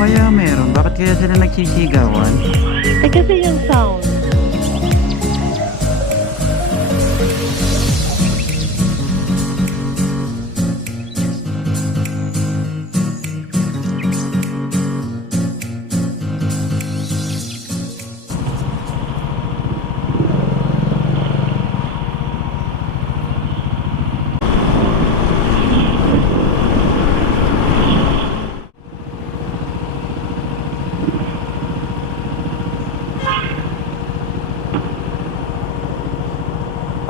kaya meron? Bakit kaya sila nagsisigawan? Eh kasi yung sound.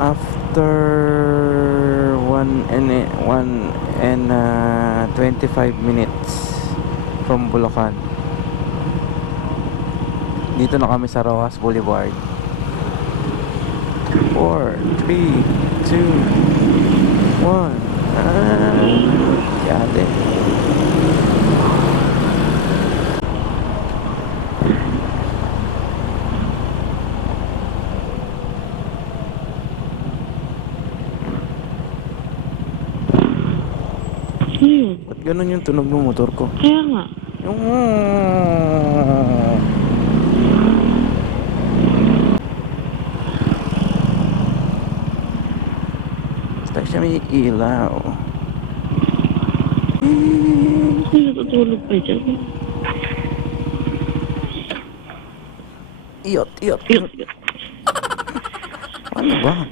After 1 and 25 minutes from Bulacan, dito na kami sa Roxas Boulibard. 4, 3, 2, 1. Yate. Ba't ganun yung tunog ng motor ko? Kaya nga. Yung... Basta siya may ilaw. Hindi natutulog pa dyan. Iyot. Iyot. Ano ba?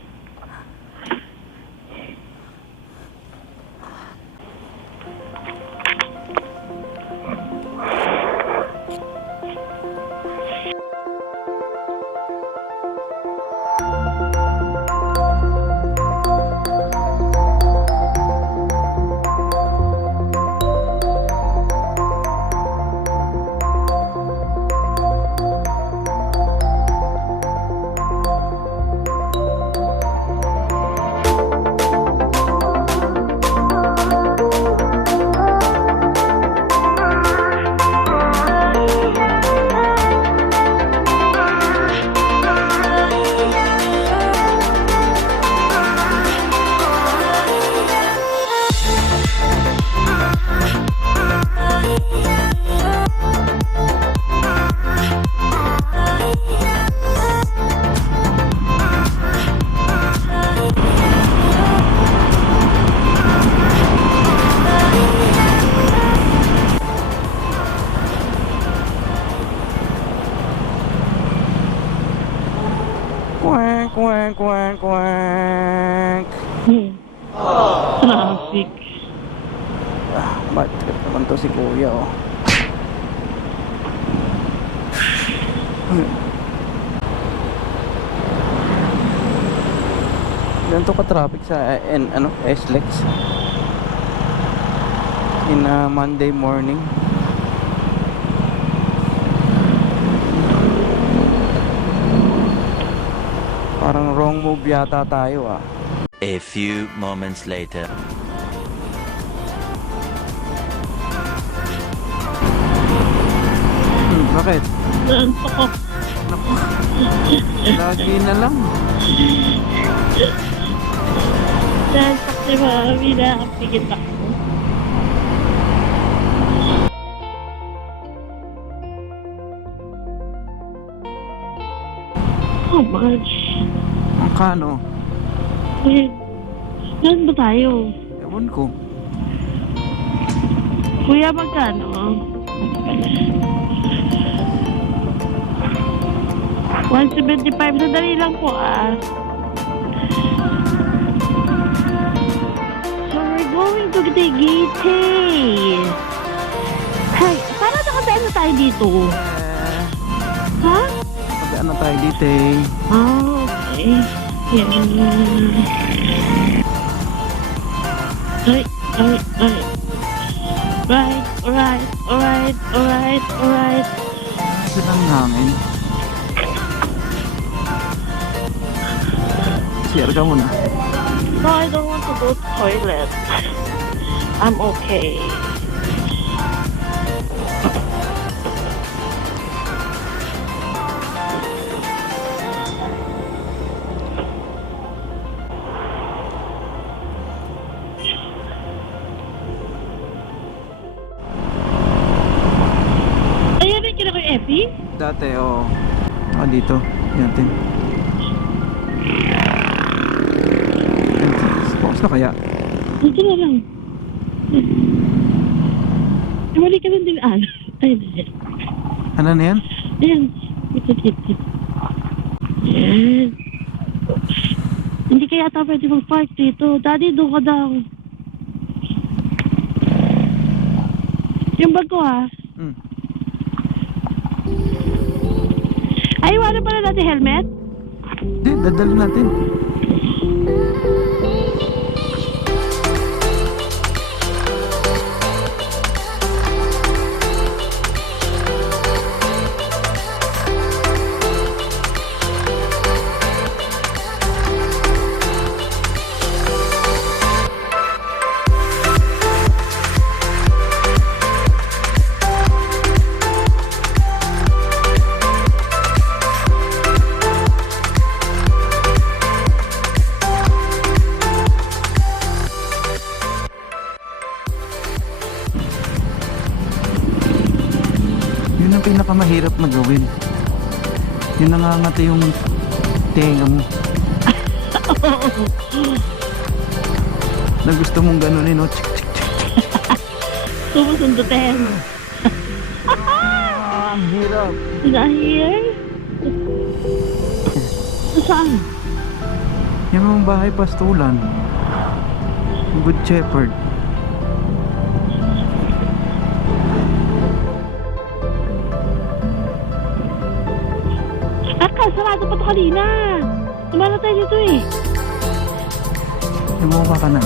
Quack. Traffic. Bad trip naman to si kuya, oh. Ganito ka traffic sa SLEX in a Monday morning. Parang wrong move yata tayo, ah. A few moments later. Bakit? Naantok ko. Naku, lagi na lang. Naantok si Mami na kapigit ako. How much? Ang kano? Wait, saan ba tayo? Ewan ko. Kuya, magkano? 175, sadali lang po ah. So we're going to Tagaytay. Hey, paano nakasaan na tayo dito? Ha? Ano tayo dito, eh? Oh, okay. Yeah. Alright. Ito lang namin. CR ka muna. No, I don't want to go to toilet. I'm okay. Dati? Dati, oo. Dito. Natin. Focus na kaya? Dito na lang. Mali ka lang din, Ay, hindi. Ano na yan? Ayan. Ito. Ayan. Hindi kaya ata pwede mag-park dito. Daddy, doon ka daw. Yung bag ko, ha? Ay, wala pala natin helmet? Hindi, dadali natin. Yun ang pinakamahirap na gawin. Yung nangangati yung tenga mo. Na gusto mong ganunin, no? Sumusundutin. Ang hirap. Dahil? Saan? Yung mga bahay pastulan. Good Shepherd. Sarado pa ito kanina. Tumala tayo dito eh. Lumawa ka na.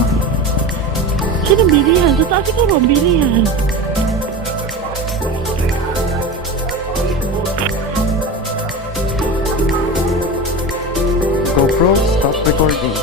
Sinong bilihan? Sa taas ikaw ang bilihan. GoPro, stop recording.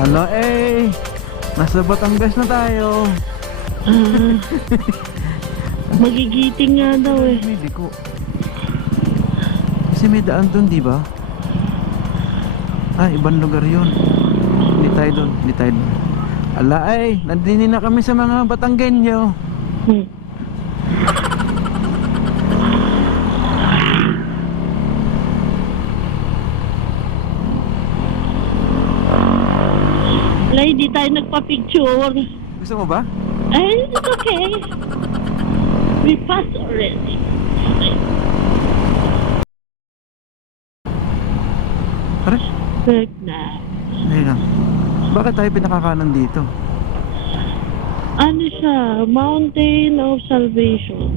Hala nasa Batangas na tayo. Magigiting nga daw eh. Hindi ko. Kasi may daan dun, di ba? Ibang lugar yun. Hindi tayo dun, hindi tayo dun. Ala nandini na kami sa mga Batanggenyo. Hindi tayo nagpa-picture. Gusto mo ba? It's okay. We passed already. Pare? Perfect na. Ayun lang. Bakit tayo pinakakanan dito? Ano siya? Mountain of Salvation.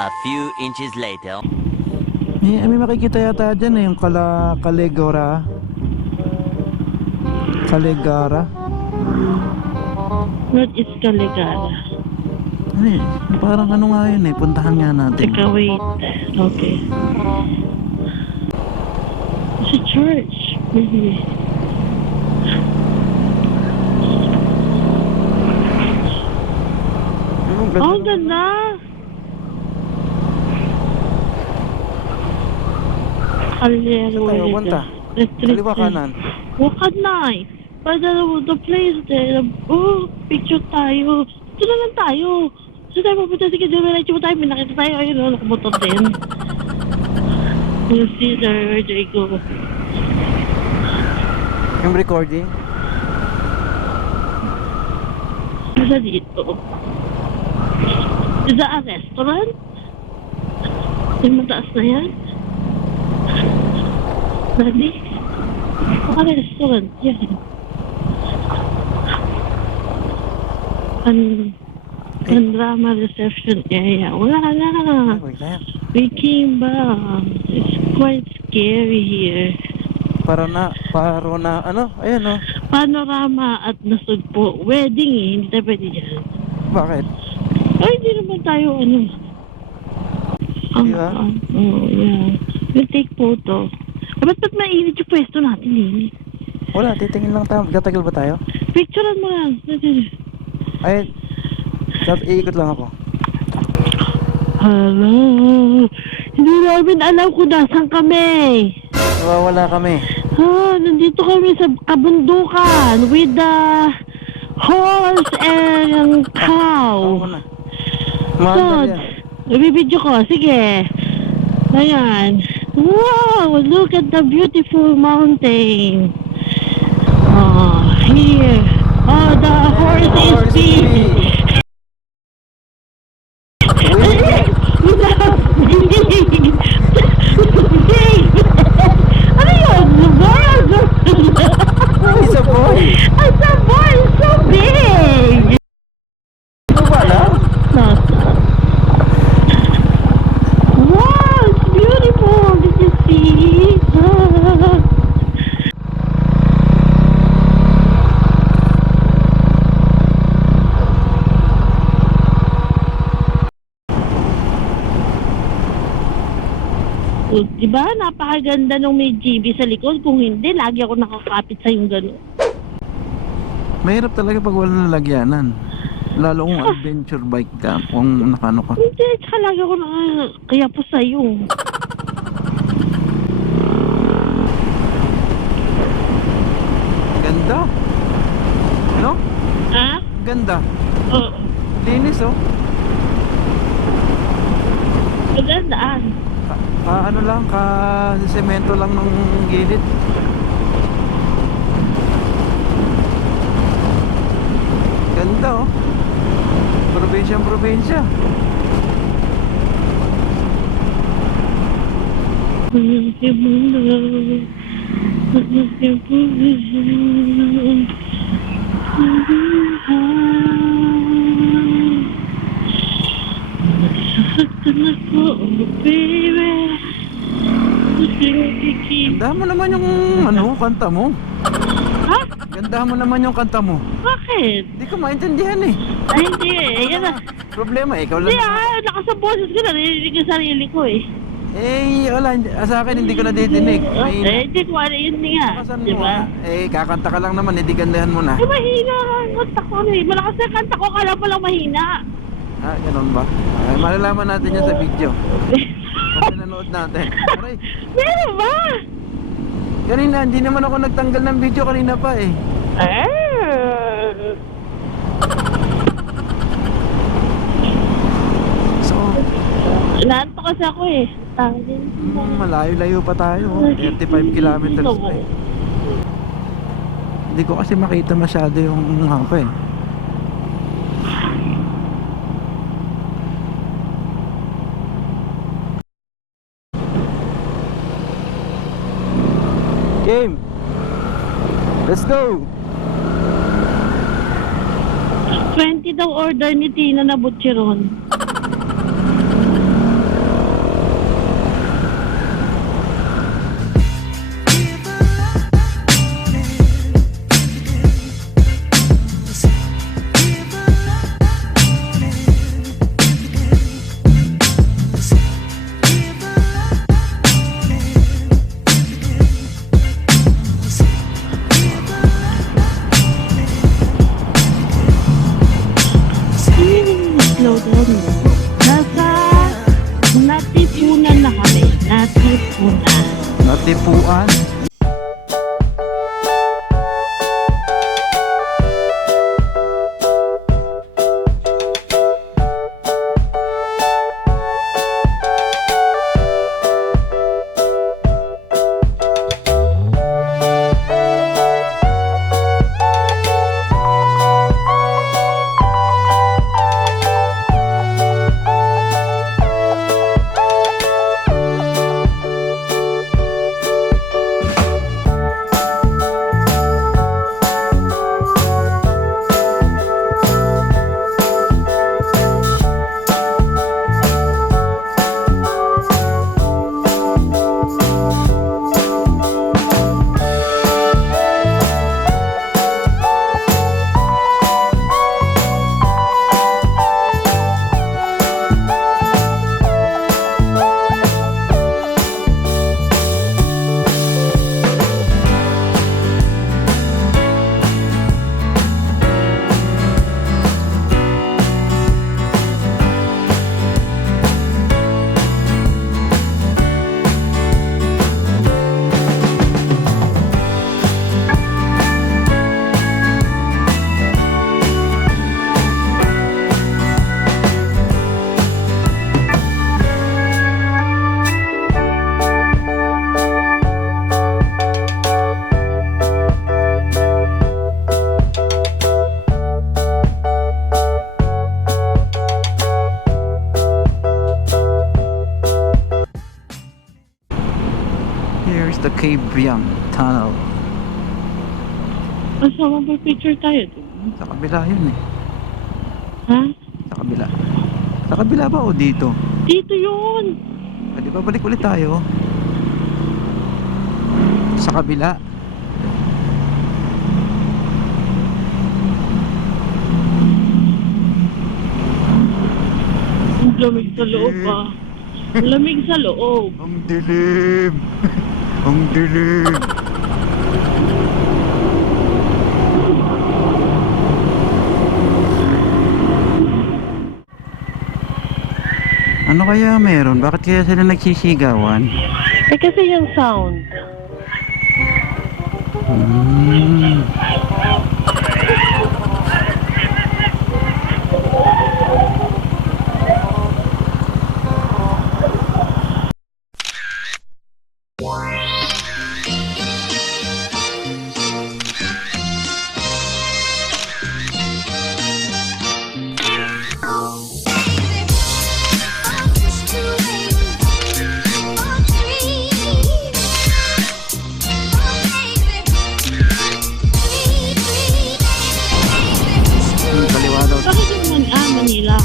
A few inches later. May makikita yata dyan yung Caligara. What is Caligara? Parang ano nga yun puntahan nga natin. Teka, wait. Okay. It's a church. Maybe. Oh, ganda! Alero. Tayo, punta. Kaliwa kanan. Wakad na eh. But the place there, picture tayo. Ito na lang tayo. So tayo pupunta, sige, dumiretso mo tayo, may nakita tayo, ayun, nakamotor din. We'll see where they go. Yung recording? Nasa dito. Is that a restaurant? Yung mataas na yan? Daddy? Baka restaurant yan. Panorama reception area. Wala na. Wait lang. We came back. It's quite scary here. Paro na, ano? Ayan o. Panorama at nasugpo. Wedding eh. Hindi tayo pwede dyan. Bakit? Ay, hindi naman tayo ano. Di ba? Yeah. We'll take photo. Ba't mainit yung pwesto natin eh? Wala, titingin lang tayo. Gatagal ba tayo? Picturean mo lang. Ay, iikot lang ako. Hello. Hindi namin alam kung nasan kami. Wala kami. Nandito kami sa kabundukan with the horse and cow. Ako na. Mahal yan. Ibibidyo ko. Sige. Ayan. Wow! Look at the beautiful mountain. Oh, here. Oh, the horse is big. Ano yun? It's a boy. It's a boy. It's so big. Ano ba lang? Wow, it's beautiful. Did you see? Diba? Napakaganda nung may GB sa likod. Kung hindi, lagi ako nakakapit sa yung gano'n. Mahirap talaga pag walang lalagyanan. Lalo kung adventure bike ka, kung nakano ka. Hindi, tsaka lagi ako kaya po sa'yo. Ganda. No? Ha? Ganda. Oo. Linis oh. Magandaan. Ano lang, semento lang ng gilid. Ganda oh. Probinsya. Ganda mo naman yung kanta mo. Ha? Ganda mo naman yung kanta mo. Bakit? Hindi ko maintindihan eh. Ay, hindi eh. Yan na. Problema, ikaw lang. Hindi lakas sa boses ko na. Narinig yung sarili ko eh. Wala. Sa akin hindi ko nadidinig. Hindi ko ano yun nga. Kasan Diba? mo? Kakanta ka lang naman, hindi gandahan mo na. Mahina ang kanta ko eh. Malakas na kanta ko. Kala mo lang mahina. Ganun ba? Malalaman natin yan sa video. Kung pinanood natin. Aray, Meron ba? kanina, hindi naman ako nagtanggal ng video kanina pa eh. So, Naanto kasi ako eh. malayo-layo pa tayo. 35 kilometers pa eh. Hindi ko kasi makita masyado yung hapa eh. Game. Let's go. 20 daw order ni Tina na butcheron. Slow down mo. Natipunan na kami. Natipuan. the Kaybiang Tunnel. Masama ba picture tayo doon? Sa kabila yun eh. Ha? Sa kabila. Sa kabila ba o dito? Dito yun! Di ba balik ulit tayo? Sa kabila. Ang lamig sa loob ah. Ang lamig sa loob. Ang dilim. Ang dilim. Ano kaya meron? Bakit kaya sila nagsisigawan? Eh kasi yung sound. Hmm. Kaliwa daw. Bakit yung Manila?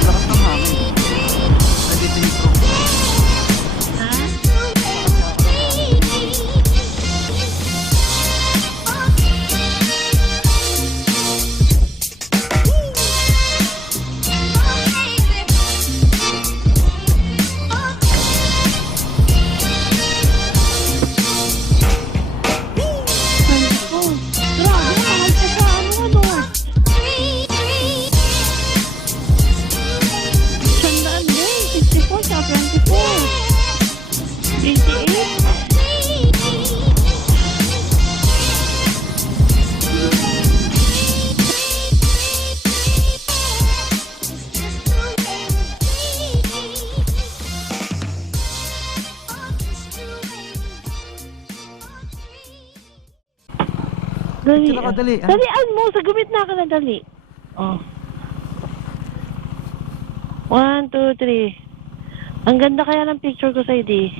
Lakas ng hangin. Ay, dito yung pro. Ha? Oh, grabe, mahal ka sa ano. Sandaan din, 64 sa 24. 88. Dali. Sila ka, dali, ah. Dalian mo, sa gumit na ka na dali. Oh. 1, 2, 3. Ang ganda kaya ng picture ko sa ID.